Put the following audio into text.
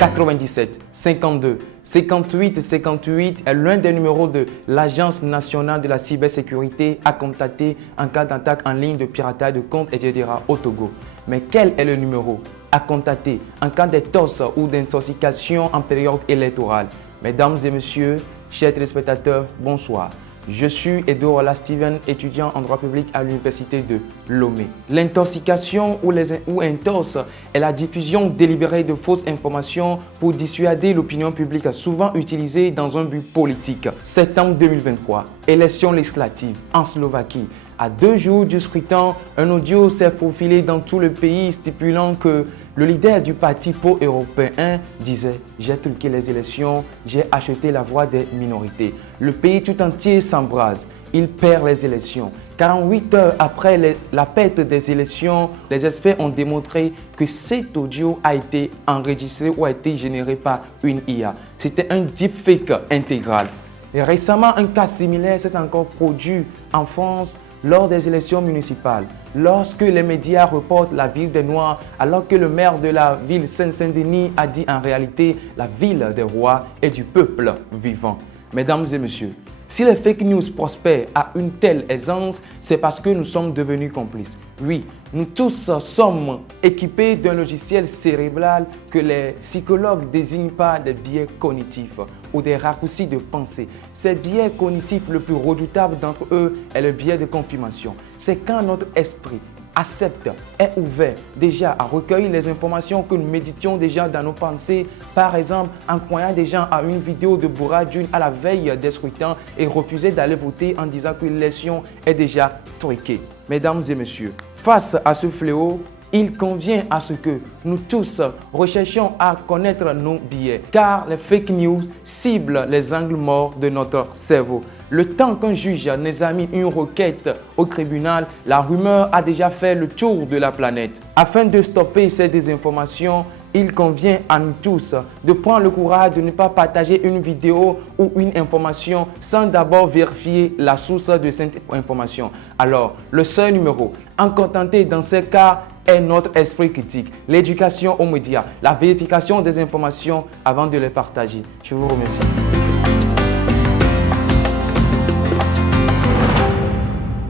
97 52 58 58 est l'un des numéros de l'Agence nationale de la cybersécurité à contacter en cas d'attaque en ligne, de piratage de comptes, etc. au Togo. Mais quel est le numéro à contacter en cas de torse ou d'intoxication en période électorale? Mesdames et messieurs, chers téléspectateurs, bonsoir. Je suis Edouard Steven, étudiant en droit public à l'université de Lomé. L'intoxication ou intox est la diffusion délibérée de fausses informations pour dissuader l'opinion publique, souvent utilisée dans un but politique. Septembre 2023, élection législative en Slovaquie. À 2 jours du scrutin, un audio s'est profilé dans tout le pays stipulant que le leader du parti pro-européen disait « J'ai truqué les élections, j'ai acheté la voix des minorités ». Le pays tout entier s'embrase. Il perd les élections. 48 heures après la perte des élections, les experts ont démontré que cet audio a été enregistré ou a été généré par une IA. C'était un deepfake intégral. Et récemment, un cas similaire s'est encore produit en France lors des élections municipales, lorsque les médias reportent la ville des Noirs, alors que le maire de la ville Saint-Denis a dit en réalité la ville des rois et du peuple vivant. Mesdames et messieurs, si les fake news prospèrent à une telle aisance, c'est parce que nous sommes devenus complices. Oui, nous tous sommes équipés d'un logiciel cérébral que les psychologues désignent par des biais cognitifs ou des raccourcis de pensée. Ces biais cognitifs, le plus redoutable d'entre eux est le biais de confirmation. C'est quand notre esprit accepte, est ouvert déjà à recueillir les informations que nous méditions déjà dans nos pensées. Par exemple, en croyant des gens à une vidéo de Bourra Dune à la veille des scrutins et refuser d'aller voter en disant que l'élection est déjà truquée. Mesdames et messieurs, face à ce fléau, il convient à ce que nous tous recherchions à connaître nos biais, car les fake news ciblent les angles morts de notre cerveau. Le temps qu'un juge n'examine une requête au tribunal, la rumeur a déjà fait le tour de la planète. Afin de stopper ces désinformations, il convient à nous tous de prendre le courage de ne pas partager une vidéo ou une information sans d'abord vérifier la source de cette information. Alors, le seul numéro à contenter dans ces cas est notre esprit critique, l'éducation aux médias, la vérification des informations avant de les partager. Je vous remercie.